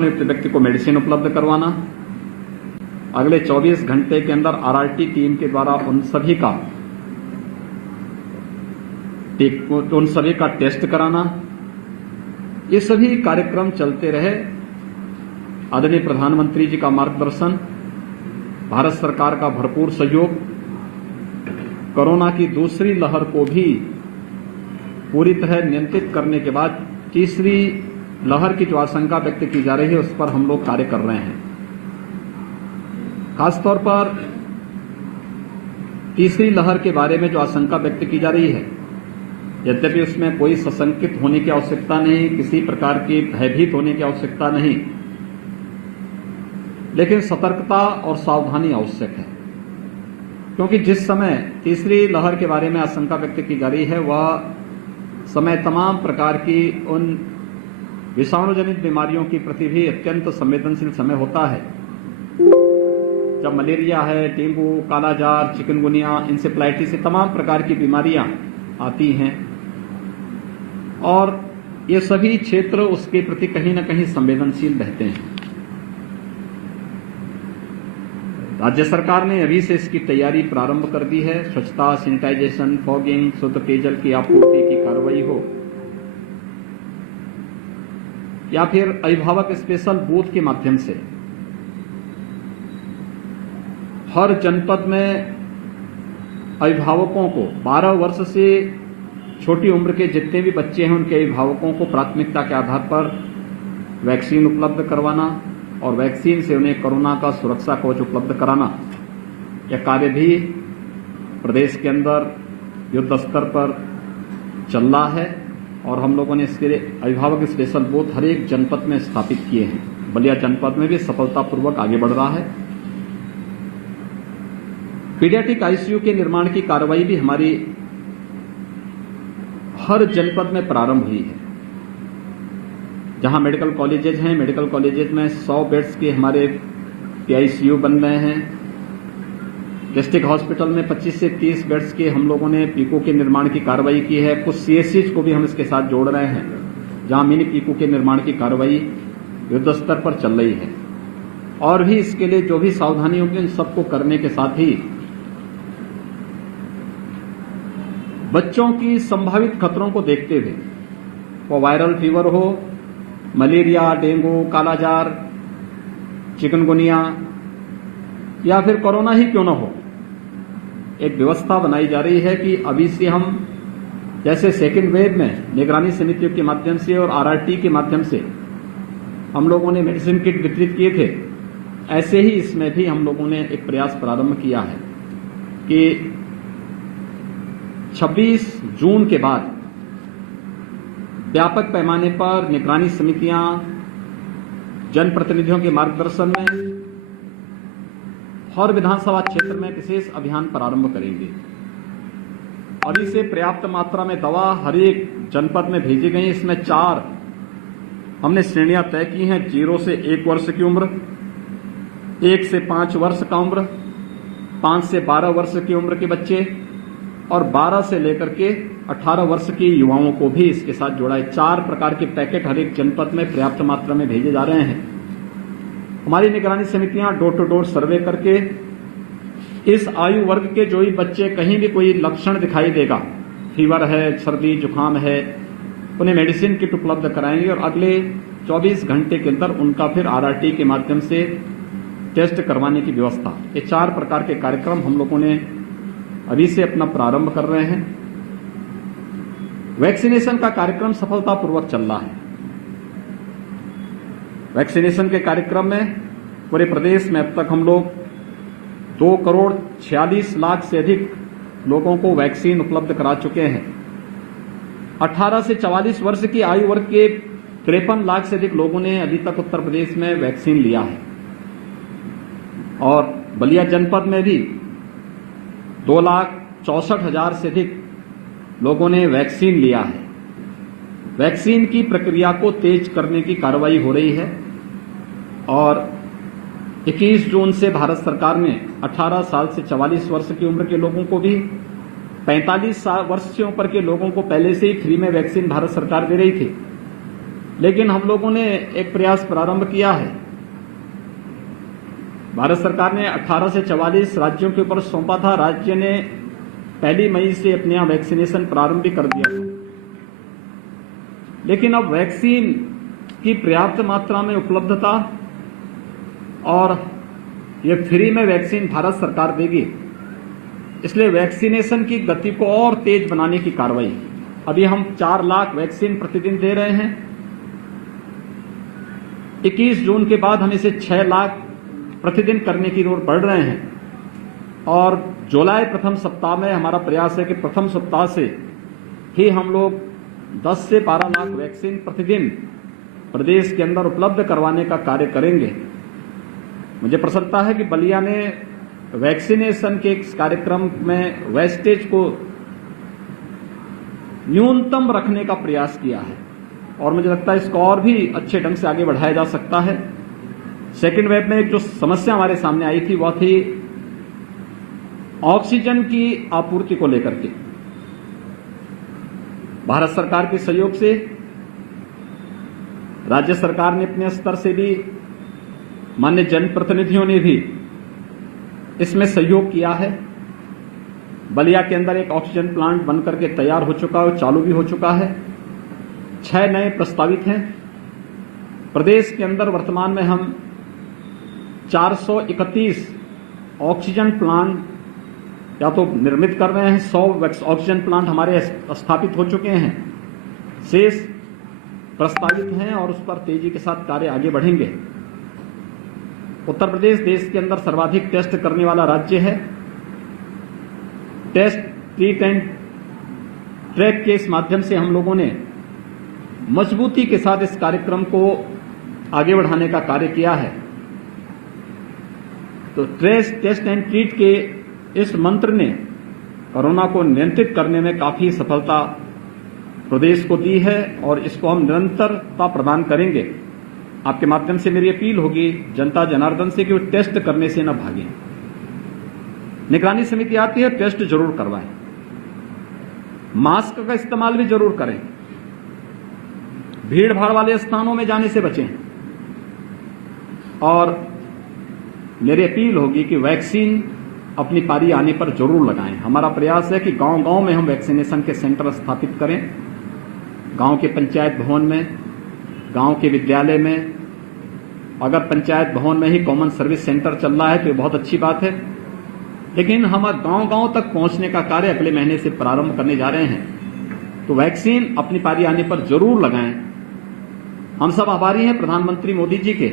व्यक्ति को मेडिसिन उपलब्ध करवाना, अगले 24 घंटे के अंदर आरआरटी टीम के द्वारा उन सभी का टेस्ट कराना, ये सभी कार्यक्रम चलते रहे। आदरणीय प्रधानमंत्री जी का मार्गदर्शन, भारत सरकार का भरपूर सहयोग, कोरोना की दूसरी लहर को भी पूरी तरह नियंत्रित करने के बाद तीसरी लहर की जो आशंका व्यक्त की जा रही है उस पर हम लोग कार्य कर रहे हैं। खासतौर पर तीसरी लहर के बारे में जो आशंका व्यक्त की जा रही है, यद्यपि उसमें कोई सशंकित होने की आवश्यकता नहीं, किसी प्रकार की भयभीत होने की आवश्यकता नहीं, लेकिन सतर्कता और सावधानी आवश्यक है। क्योंकि जिस समय तीसरी लहर के बारे में आशंका व्यक्त की जा रही है वह समय तमाम प्रकार की उन विषाणुजनित बीमारियों की प्रति भी अत्यंत संवेदनशील समय होता है। जब मलेरिया है, डेंगू, कालाजार, चिकनगुनिया, इंसेफ्लाइटिस, तमाम प्रकार की बीमारियां आती हैं और ये सभी क्षेत्र उसके प्रति कहीं न कहीं संवेदनशील रहते हैं। राज्य सरकार ने अभी से इसकी तैयारी प्रारंभ कर दी है। स्वच्छता, सैनिटाइजेशन, फॉगिंग, शुद्ध पेयजल की आपूर्ति की कार्रवाई हो या फिर अभिभावक स्पेशल बूथ के माध्यम से हर जनपद में अभिभावकों को 12 वर्ष से छोटी उम्र के जितने भी बच्चे हैं उनके अभिभावकों को प्राथमिकता के आधार पर वैक्सीन उपलब्ध करवाना और वैक्सीन से उन्हें कोरोना का सुरक्षा कवच उपलब्ध कराना, यह कार्य भी प्रदेश के अंदर युद्ध स्तर पर चल रहा है और हम लोगों ने इसके अभिभावक स्पेशल बूथ हर एक जनपद में स्थापित किए हैं। बलिया जनपद में भी सफलतापूर्वक आगे बढ़ रहा है। पीडियाट्रिक आईसीयू के निर्माण की कार्रवाई भी हमारी हर जनपद में प्रारंभ हुई है। जहां मेडिकल कॉलेजेज हैं, मेडिकल कॉलेजेज में 100 बेड्स के हमारे पीआईसीयू बन रहे हैं। डिस्ट्रिक्ट हॉस्पिटल में 25 से 30 बेड्स के हम लोगों ने पीको के निर्माण की कार्रवाई की है। कुछ सीएससीज को भी हम इसके साथ जोड़ रहे हैं, जहां मिनी पीको के निर्माण की कार्रवाई युद्ध स्तर पर चल रही है। और भी इसके लिए जो भी सावधानी होगी उन सबको करने के साथ ही बच्चों की संभावित खतरों को देखते हुए, वो वायरल फीवर हो, मलेरिया, डेंगू, कालाजार, चिकनगुनिया या फिर कोरोना ही क्यों न हो, एक व्यवस्था बनाई जा रही है कि अभी से हम जैसे सेकेंड वेव में निगरानी समितियों के माध्यम से और आरआरटी के माध्यम से हम लोगों ने मेडिसिन किट वितरित किए थे, ऐसे ही इसमें भी हम लोगों ने एक प्रयास प्रारंभ किया है कि 26 जून के बाद व्यापक पैमाने पर निगरानी समितियां जनप्रतिनिधियों के मार्गदर्शन में हर विधानसभा क्षेत्र में विशेष अभियान प्रारंभ करेंगे। अभी से पर्याप्त मात्रा में दवा हर एक जनपद में भेजी गई। इसमें 4 हमने श्रेणियां तय की हैं: 0 से 1 वर्ष की उम्र, 1 से 5 वर्ष का उम्र, 5 से 12 वर्ष की उम्र के बच्चे और 12 से लेकर के 18 वर्ष के युवाओं को भी इसके साथ जोड़ा है। 4 प्रकार के पैकेट हर एक जनपद में पर्याप्त मात्रा में भेजे जा रहे हैं। हमारी निगरानी समितियां डोर टू डोर सर्वे करके इस आयु वर्ग के जो भी बच्चे कहीं भी कोई लक्षण दिखाई देगा, फीवर है, सर्दी जुकाम है, उन्हें मेडिसिन किट उपलब्ध कराएंगे और अगले 24 घंटे के अंदर उनका फिर आरआरटी के माध्यम से टेस्ट करवाने की व्यवस्था। ये 4 प्रकार के कार्यक्रम हम लोगों ने अभी से अपना प्रारंभ कर रहे हैं। वैक्सीनेशन का कार्यक्रम सफलतापूर्वक चल रहा है। वैक्सीनेशन के कार्यक्रम में पूरे प्रदेश में अब तक हम लोग 2,46,00,000 से अधिक लोगों को वैक्सीन उपलब्ध करा चुके हैं। 18 से 44 वर्ष की आयु वर्ग के 53 लाख से अधिक लोगों ने अभी तक उत्तर प्रदेश में वैक्सीन लिया है और बलिया जनपद में भी 2,64,000 से अधिक लोगों ने वैक्सीन लिया है। वैक्सीन की प्रक्रिया को तेज करने की कार्रवाई हो रही है और 21 जून से भारत सरकार ने 18 साल से 44 वर्ष की उम्र के लोगों को भी, 45 वर्ष से ऊपर के लोगों को पहले से ही फ्री में वैक्सीन भारत सरकार दे रही थी। लेकिन हम लोगों ने एक प्रयास प्रारंभ किया है। भारत सरकार ने 18 से 44 राज्यों के ऊपर सौंपा था। राज्य ने 1 मई से अपने यहाँ वैक्सीनेशन प्रारंभ भी कर दिया था, लेकिन अब वैक्सीन की पर्याप्त मात्रा में उपलब्धता और ये फ्री में वैक्सीन भारत सरकार देगी, इसलिए वैक्सीनेशन की गति को और तेज बनाने की कार्रवाई। अभी हम 4 लाख वैक्सीन प्रतिदिन दे रहे हैं। 21 जून के बाद हम इसे 6 लाख प्रतिदिन करने की ओर बढ़ रहे हैं और जुलाई प्रथम सप्ताह में हमारा प्रयास है कि प्रथम सप्ताह से ही हम लोग 10 से 12 लाख वैक्सीन प्रतिदिन प्रदेश के अंदर उपलब्ध करवाने का कार्य करेंगे। मुझे प्रसन्नता है कि बलिया ने वैक्सीनेशन के इस कार्यक्रम में वेस्टेज को न्यूनतम रखने का प्रयास किया है और मुझे लगता है इसको और भी अच्छे ढंग से आगे बढ़ाया जा सकता है। सेकेंड वेव में एक जो समस्या हमारे सामने आई थी वह थी ऑक्सीजन की आपूर्ति को लेकर के। भारत सरकार के सहयोग से राज्य सरकार ने अपने स्तर से भी, माननीय जनप्रतिनिधियों ने भी इसमें सहयोग किया है। बलिया के अंदर एक ऑक्सीजन प्लांट बनकर के तैयार हो चुका है, चालू भी हो चुका है। 6 नए प्रस्तावित हैं। प्रदेश के अंदर वर्तमान में हम 431 ऑक्सीजन प्लांट या तो निर्मित कर रहे हैं। 100 ऑक्सीजन प्लांट हमारे स्थापित हो चुके हैं, शेष प्रस्तावित हैं और उस पर तेजी के साथ कार्य आगे बढ़ेंगे। उत्तर प्रदेश देश के अंदर सर्वाधिक टेस्ट करने वाला राज्य है। टेस्ट, ट्रीट एंड ट्रैक के इस माध्यम से हम लोगों ने मजबूती के साथ इस कार्यक्रम को आगे बढ़ाने का कार्य किया है। तो टेस्ट एंड ट्रीट के इस मंत्र ने कोरोना को नियंत्रित करने में काफी सफलता प्रदेश को दी है और इसको हम निरंतरता प्रदान करेंगे। आपके माध्यम से मेरी अपील होगी जनता जनार्दन से कि वो टेस्ट करने से न भागें। निगरानी समिति आती है, टेस्ट जरूर करवाएं, मास्क का इस्तेमाल भी जरूर करें, भीड़ भाड़ वाले स्थानों में जाने से बचें और मेरी अपील होगी कि वैक्सीन अपनी पारी आने पर जरूर लगाएं। हमारा प्रयास है कि गांव-गांव में हम वैक्सीनेशन के सेंटर स्थापित करें। गांव के पंचायत भवन में, गांव के विद्यालय में, अगर पंचायत भवन में ही कॉमन सर्विस सेंटर चल रहा है तो ये बहुत अच्छी बात है, लेकिन हम गांव-गांव तक पहुंचने का कार्य अगले महीने से प्रारंभ करने जा रहे हैं। तो वैक्सीन अपनी पारी आने पर जरूर लगाएं। हम सब आभारी हैं प्रधानमंत्री मोदी जी के,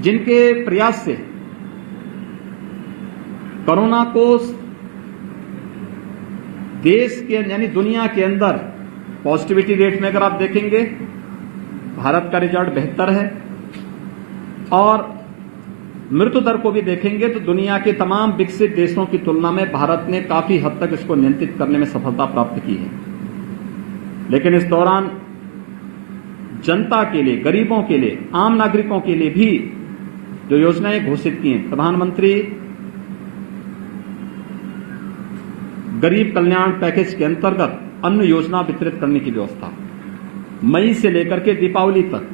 जिनके प्रयास से कोरोना को देश के यानी दुनिया के अंदर पॉजिटिविटी रेट में अगर आप देखेंगे भारत का रिजल्ट बेहतर है और मृत्यु दर को भी देखेंगे तो दुनिया के तमाम विकसित देशों की तुलना में भारत ने काफी हद तक इसको नियंत्रित करने में सफलता प्राप्त की है। लेकिन इस दौरान जनता के लिए, गरीबों के लिए, आम नागरिकों के लिए भी जो योजनाएं घोषित की हैं, प्रधानमंत्री गरीब कल्याण पैकेज के अंतर्गत अन्न योजना वितरित करने की व्यवस्था, मई से लेकर के दीपावली तक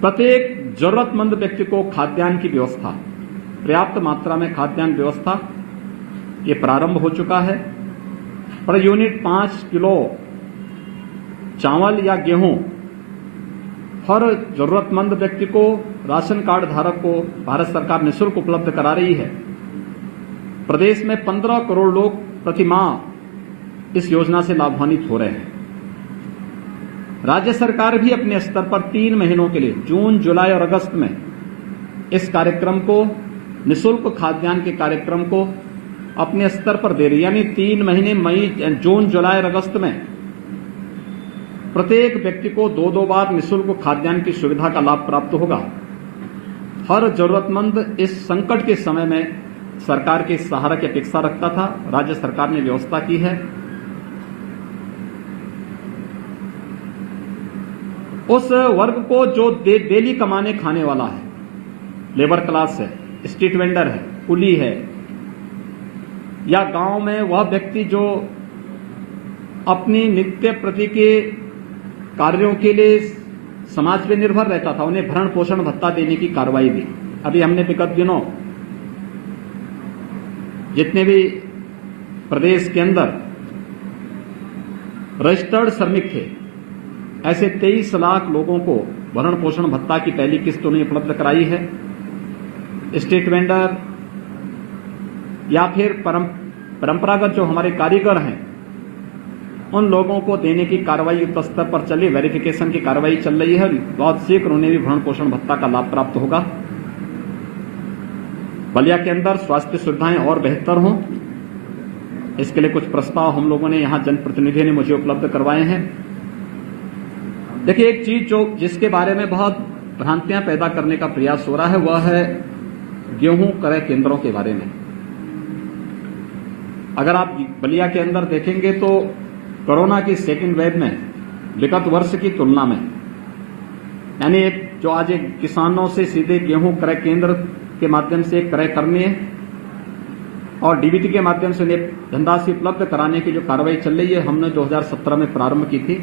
प्रत्येक जरूरतमंद व्यक्ति को खाद्यान्न की व्यवस्था, पर्याप्त मात्रा में खाद्यान्न व्यवस्था ये प्रारंभ हो चुका है। पर यूनिट 5 किलो चावल या गेहूं हर जरूरतमंद व्यक्ति को, राशन कार्ड धारक को भारत सरकार निःशुल्क उपलब्ध करा रही है। प्रदेश में 15 करोड़ लोग प्रति माह इस योजना से लाभान्वित हो रहे हैं। राज्य सरकार भी अपने स्तर पर 3 महीनों के लिए, जून, जुलाई और अगस्त में इस कार्यक्रम को, निःशुल्क खाद्यान्न के कार्यक्रम को अपने स्तर पर दे रही है। यानी 3 महीने मई, जून, जुलाई और अगस्त में प्रत्येक व्यक्ति को 2-2 बार निःशुल्क खाद्यान्न की सुविधा का लाभ प्राप्त होगा। हर जरूरतमंद इस संकट के समय में सरकार के सहारा की अपेक्षा रखता था। राज्य सरकार ने व्यवस्था की है। उस वर्ग को जो डेली कमाने खाने वाला है, लेबर क्लास है, स्ट्रीट वेंडर है, कुली है, या गांव में वह व्यक्ति जो अपनी नित्य प्रति के कार्यों के लिए समाज पे निर्भर रहता था, उन्हें भरण पोषण भत्ता देने की कार्रवाई भी अभी हमने विगत दिनों जितने भी प्रदेश के अंदर रजिस्टर्ड श्रमिक थे, ऐसे 23 लाख लोगों को भरण पोषण भत्ता की पहली किस्त उन्हें उपलब्ध कराई है। स्ट्रीट वेंडर या फिर परंपरागत जो हमारे कारीगर हैं, उन लोगों को देने की कार्रवाई युद्ध स्तर पर चली, वेरिफिकेशन की कार्रवाई चल रही है। बहुत शीघ्र उन्हें भी भरण पोषण भत्ता का लाभ प्राप्त होगा। बलिया के अंदर स्वास्थ्य सुविधाएं और बेहतर हों, इसके लिए कुछ प्रस्ताव हम लोगों ने यहां जनप्रतिनिधियों ने मुझे उपलब्ध करवाए हैं। देखिए, एक चीज जिसके बारे में बहुत भ्रांतियां पैदा करने का प्रयास हो रहा है, वह है गेहूं क्रय केंद्रों के बारे में। अगर आप बलिया के अंदर देखेंगे तो कोरोना की सेकेंड वेव में विगत वर्ष की तुलना में, यानी जो आज एक किसानों से सीधे गेहूं क्रय केंद्र के माध्यम से क्रय करने और डीबीटी के माध्यम से उन्हें धनराशि उपलब्ध कराने की जो कार्रवाई चल रही है, हमने 2017 में प्रारंभ की थी।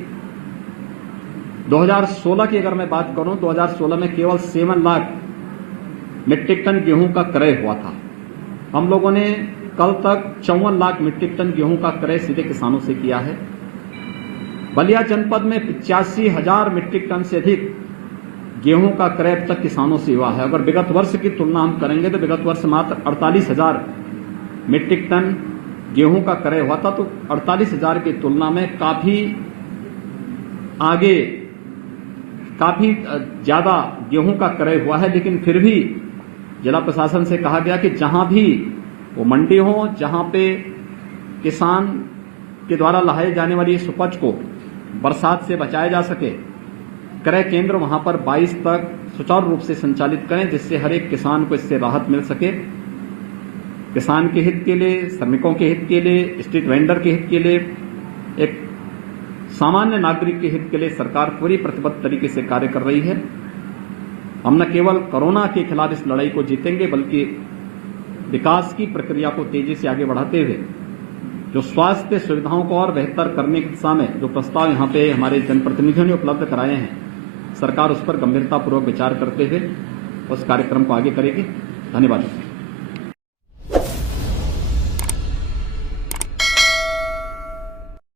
2016 की अगर मैं बात करूं, 2016 में केवल 7 लाख मीट्रिक टन गेहूं का क्रय हुआ था। हम लोगों ने कल तक 54 लाख मीट्रिक टन गेहूं का क्रय सीधे किसानों से किया है। बलिया जनपद में 85,000 मीट्रिक टन से अधिक गेहूं का क्रय अब तक किसानों से हुआ है। अगर विगत वर्ष की तुलना हम करेंगे तो विगत वर्ष मात्र 48,000 मीट्रिक टन गेहूं का क्रय हुआ था, तो 48,000 की तुलना में काफी आगे, काफी ज्यादा गेहूं का क्रय हुआ है। लेकिन फिर भी जिला प्रशासन से कहा गया कि जहां भी वो मंडी हो, जहां पे किसान के द्वारा लाए जाने वाली इस उपज को बरसात से बचाया जा सके, क्रय केंद्र वहां पर 22 तक सुचारू रूप से संचालित करें, जिससे हर एक किसान को इससे राहत मिल सके। किसान के हित के लिए, श्रमिकों के हित के लिए, स्ट्रीट वेंडर के हित के लिए, एक सामान्य नागरिक के हित के लिए सरकार पूरी प्रतिबद्ध तरीके से कार्य कर रही है। हम न केवल कोरोना के खिलाफ इस लड़ाई को जीतेंगे, बल्कि विकास की प्रक्रिया को तेजी से आगे बढ़ाते हुए जो स्वास्थ्य सुविधाओं को और बेहतर करने की दिशा में जो प्रस्ताव यहां पे हमारे जनप्रतिनिधियों ने उपलब्ध कराए हैं, सरकार उस पर गंभीरतापूर्वक विचार करते हुए उस कार्यक्रम को आगे करेगी। धन्यवाद।